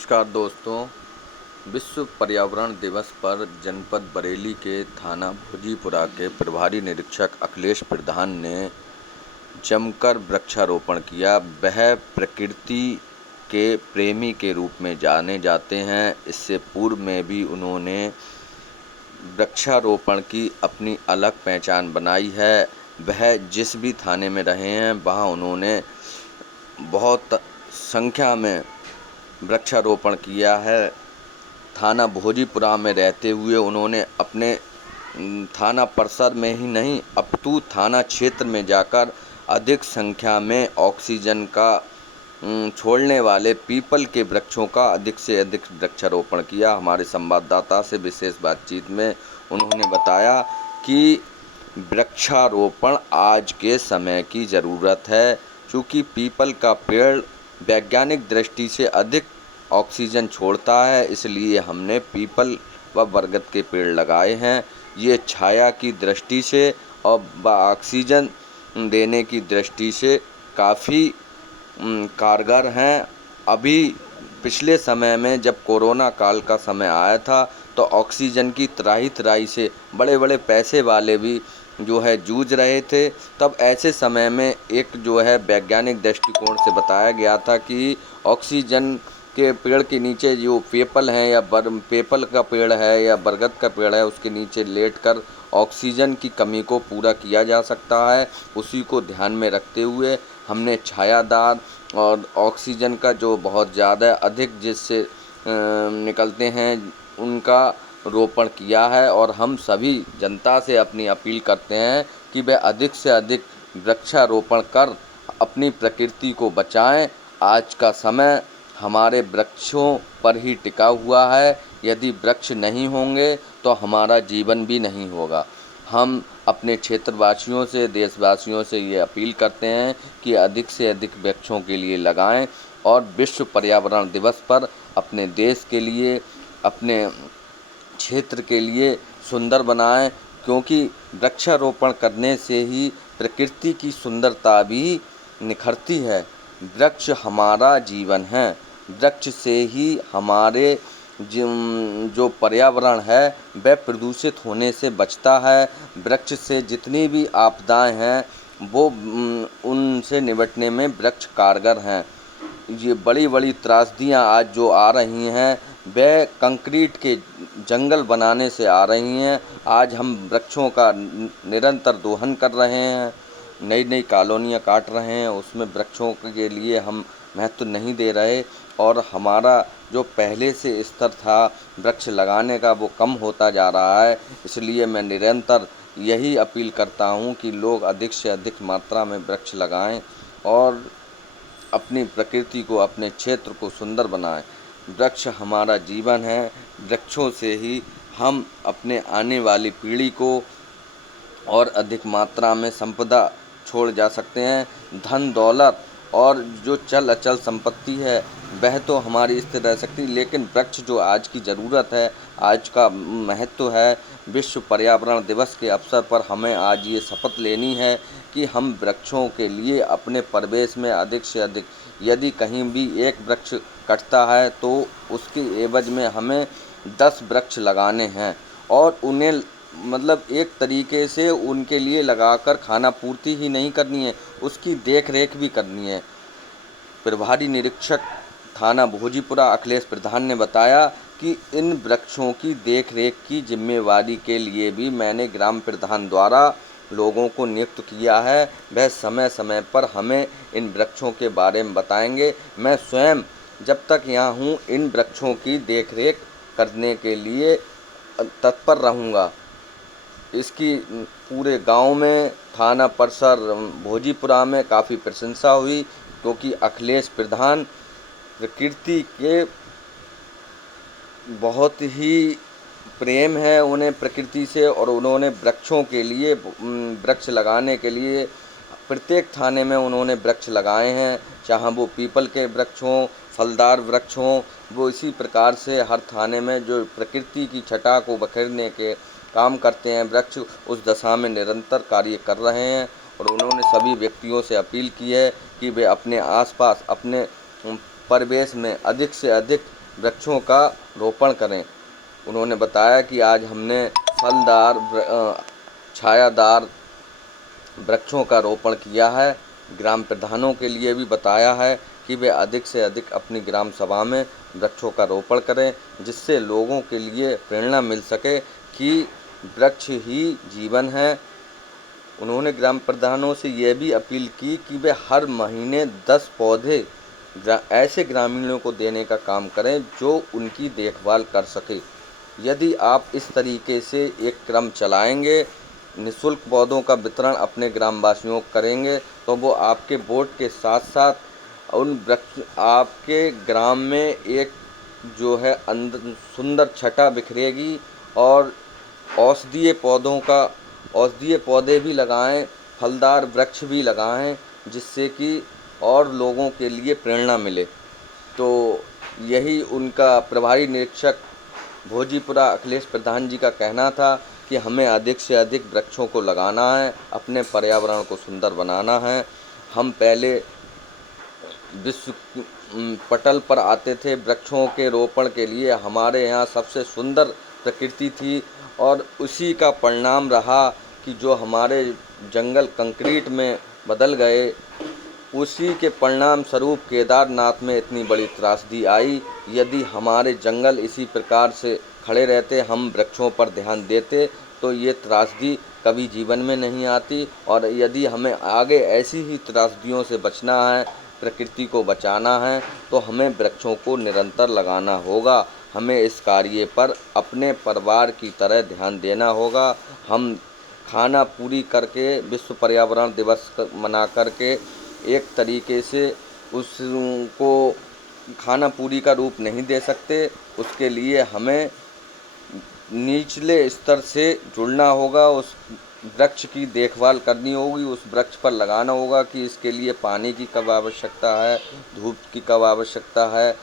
नमस्कार दोस्तों। विश्व पर्यावरण दिवस पर जनपद बरेली के थाना भोजीपुरा के प्रभारी निरीक्षक अखिलेश प्रधान ने जमकर वृक्षारोपण किया। वह प्रकृति के प्रेमी के रूप में जाने जाते हैं। इससे पूर्व में भी उन्होंने वृक्षारोपण की अपनी अलग पहचान बनाई है। वह जिस भी थाने में रहे हैं वहाँ उन्होंने बहुत संख्या में वृक्षारोपण किया है। थाना भोजीपुरा में रहते हुए उन्होंने अपने थाना परिसर में ही नहीं अपितु थाना क्षेत्र में जाकर अधिक संख्या में ऑक्सीजन का छोड़ने वाले पीपल के वृक्षों का अधिक से अधिक वृक्षारोपण किया। हमारे संवाददाता से विशेष बातचीत में उन्होंने बताया कि वृक्षारोपण आज के समय की ज़रूरत है, क्योंकि पीपल का पेड़ वैज्ञानिक दृष्टि से अधिक ऑक्सीजन छोड़ता है। इसलिए हमने पीपल व बरगद के पेड़ लगाए हैं। ये छाया की दृष्टि से और ऑक्सीजन देने की दृष्टि से काफ़ी कारगर हैं। अभी पिछले समय में जब कोरोना काल का समय आया था तो ऑक्सीजन की त्राही से बड़े बड़े पैसे वाले भी जो है जूझ रहे थे। तब ऐसे समय में एक जो है वैज्ञानिक दृष्टिकोण से बताया गया था कि ऑक्सीजन के पेड़ के नीचे जो पीपल हैं या पीपल का पेड़ है या बरगद का पेड़ है उसके नीचे लेटकर ऑक्सीजन की कमी को पूरा किया जा सकता है। उसी को ध्यान में रखते हुए हमने छायादार और ऑक्सीजन का जो बहुत ज़्यादा अधिक जिससे निकलते हैं उनका रोपण किया है। और हम सभी जनता से अपनी अपील करते हैं कि वे अधिक से अधिक वृक्षारोपण कर अपनी प्रकृति को बचाएं। आज का समय हमारे वृक्षों पर ही टिका हुआ है। यदि वृक्ष नहीं होंगे तो हमारा जीवन भी नहीं होगा। हम अपने क्षेत्रवासियों से, देशवासियों से ये अपील करते हैं कि अधिक से अधिक वृक्षों के लिए लगाएं और विश्व पर्यावरण दिवस पर अपने देश के लिए, अपने क्षेत्र के लिए सुंदर बनाएं, क्योंकि वृक्षारोपण करने से ही प्रकृति की सुंदरता भी निखरती है। वृक्ष हमारा जीवन है। वृक्ष से ही हमारे जो पर्यावरण है वह प्रदूषित होने से बचता है। वृक्ष से जितनी भी आपदाएं हैं वो उनसे निपटने में वृक्ष कारगर हैं। ये बड़ी बड़ी त्रासदियाँ आज जो आ रही हैं वह कंक्रीट के जंगल बनाने से आ रही हैं। आज हम वृक्षों का निरंतर दोहन कर रहे हैं, नई नई कॉलोनियाँ काट रहे हैं, उसमें वृक्षों के लिए हम महत्व नहीं दे रहे और हमारा जो पहले से स्तर था वृक्ष लगाने का वो कम होता जा रहा है। इसलिए मैं निरंतर यही अपील करता हूँ कि लोग अधिक से अधिक मात्रा में वृक्ष लगाएं और अपनी प्रकृति को, अपने क्षेत्र को सुंदर बनाएं। वृक्ष हमारा जीवन है। वृक्षों से ही हम अपने आने वाली पीढ़ी को और अधिक मात्रा में संपदा छोड़ जा सकते हैं। धन दौलत और जो चल अचल संपत्ति है वह तो हमारी स्थिर रह सकती, लेकिन वृक्ष जो आज की ज़रूरत है, आज का महत्व है। विश्व पर्यावरण दिवस के अवसर पर हमें आज ये शपथ लेनी है कि हम वृक्षों के लिए अपने परिवेश में अधिक से अधिक, यदि कहीं भी एक वृक्ष कटता है तो उसके एवज में हमें 10 वृक्ष लगाने हैं और उन्हें मतलब एक तरीके से उनके लिए लगाकर खाना पूर्ति ही नहीं करनी है, उसकी देख रेख भी करनी है। प्रभारी निरीक्षक थाना भोजीपुरा अखिलेश प्रधान ने बताया कि इन वृक्षों की देख रेख की जिम्मेवारी के लिए भी मैंने ग्राम प्रधान द्वारा लोगों को नियुक्त किया है। वह समय समय पर हमें इन वृक्षों के बारे में बताएंगे। मैं स्वयं जब तक यहाँ हूँ इन वृक्षों की देख रेख करने के लिए तत्पर रहूँगा। इसकी पूरे गांव में, थाना परिसर भोजीपुरा में काफ़ी प्रशंसा हुई, क्योंकि अखिलेश प्रधान प्रकृति के बहुत ही प्रेम है उन्हें प्रकृति से और उन्होंने वृक्षों के लिए, वृक्ष लगाने के लिए प्रत्येक थाने में उन्होंने वृक्ष लगाए हैं, चाहे वो पीपल के वृक्ष हों, फलदार वृक्ष हों। वो इसी प्रकार से हर थाने में जो प्रकृति की छटा को बखेरने के काम करते हैं वृक्ष, उस दशा में निरंतर कार्य कर रहे हैं। और उन्होंने सभी व्यक्तियों से अपील की है कि वे अपने आसपास, अपने परिवेश में अधिक से अधिक वृक्षों का रोपण करें। उन्होंने बताया कि आज हमने फलदार छायादार वृक्षों का रोपण किया है। ग्राम प्रधानों के लिए भी बताया है कि वे अधिक से अधिक अपनी ग्राम सभा में वृक्षों का रोपण करें, जिससे लोगों के लिए प्रेरणा मिल सके कि वृक्ष ही जीवन है। उन्होंने ग्राम प्रधानों से यह भी अपील की कि वे हर महीने 10 पौधे ऐसे ग्रामीणों को देने का काम करें जो उनकी देखभाल कर सके। यदि आप इस तरीके से एक क्रम चलाएंगे, निःशुल्क पौधों का वितरण अपने ग्रामवासियों को करेंगे, तो वो आपके वोट के साथ साथ उन वृक्ष आपके ग्राम में एक जो है सुंदर छटा बिखरेगी। और औषधीय पौधे भी लगाएं, फलदार वृक्ष भी लगाएं, जिससे कि और लोगों के लिए प्रेरणा मिले। तो यही उनका प्रभारी निरीक्षक भोजीपुरा अखिलेश प्रधान जी का कहना था कि हमें अधिक से अधिक वृक्षों को लगाना है, अपने पर्यावरण को सुंदर बनाना है। हम पहले विश्व पटल पर आते थे वृक्षों के रोपण के लिए, हमारे यहाँ सबसे सुंदर प्रकृति थी, और उसी का परिणाम रहा कि जो हमारे जंगल कंक्रीट में बदल गए, उसी के परिणाम स्वरूप केदारनाथ में इतनी बड़ी त्रासदी आई। यदि हमारे जंगल इसी प्रकार से खड़े रहते, हम वृक्षों पर ध्यान देते, तो ये त्रासदी कभी जीवन में नहीं आती। और यदि हमें आगे ऐसी ही त्रासदियों से बचना है, प्रकृति को बचाना है, तो हमें वृक्षों को निरंतर लगाना होगा। हमें इस कार्य पर अपने परिवार की तरह ध्यान देना होगा। हम खाना पूरी करके विश्व पर्यावरण दिवस मना करके एक तरीके से उसको खाना पूरी का रूप नहीं दे सकते। उसके लिए हमें निचले स्तर से जुड़ना होगा, उस वृक्ष की देखभाल करनी होगी, उस वृक्ष पर लगाना होगा कि इसके लिए पानी की कब आवश्यकता है, धूप की कब आवश्यकता है,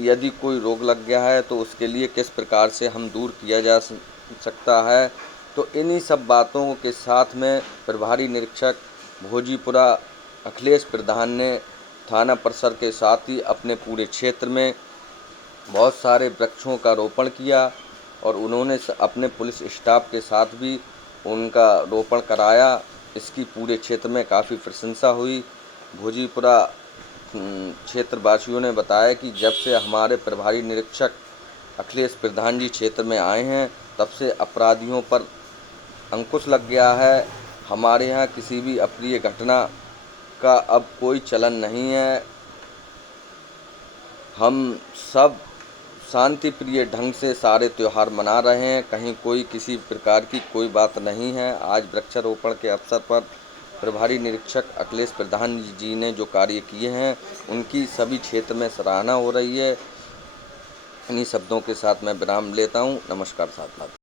यदि कोई रोग लग गया है तो उसके लिए किस प्रकार से हम दूर किया जा सकता है। तो इन्हीं सब बातों के साथ में प्रभारी निरीक्षक भोजीपुरा अखिलेश प्रधान ने थाना परिसर के साथ ही अपने पूरे क्षेत्र में बहुत सारे वृक्षों का रोपण किया, और उन्होंने अपने पुलिस स्टाफ के साथ भी उनका रोपण कराया। इसकी पूरे क्षेत्र में काफ़ी प्रशंसा हुई। भोजीपुरा क्षेत्रवासियों ने बताया कि जब से हमारे प्रभारी निरीक्षक अखिलेश प्रधान जी क्षेत्र में आए हैं, तब से अपराधियों पर अंकुश लग गया है। हमारे यहाँ किसी भी अप्रिय घटना का अब कोई चलन नहीं है। हम सब शांति प्रिय ढंग से सारे त्यौहार मना रहे हैं, कहीं कोई किसी प्रकार की कोई बात नहीं है। आज वृक्षारोपण के अवसर पर प्रभारी निरीक्षक अखिलेश प्रधान जी ने जो कार्य किए हैं, उनकी सभी क्षेत्र में सराहना हो रही है। इन्हीं शब्दों के साथ मैं विराम लेता हूँ। नमस्कार साथियों।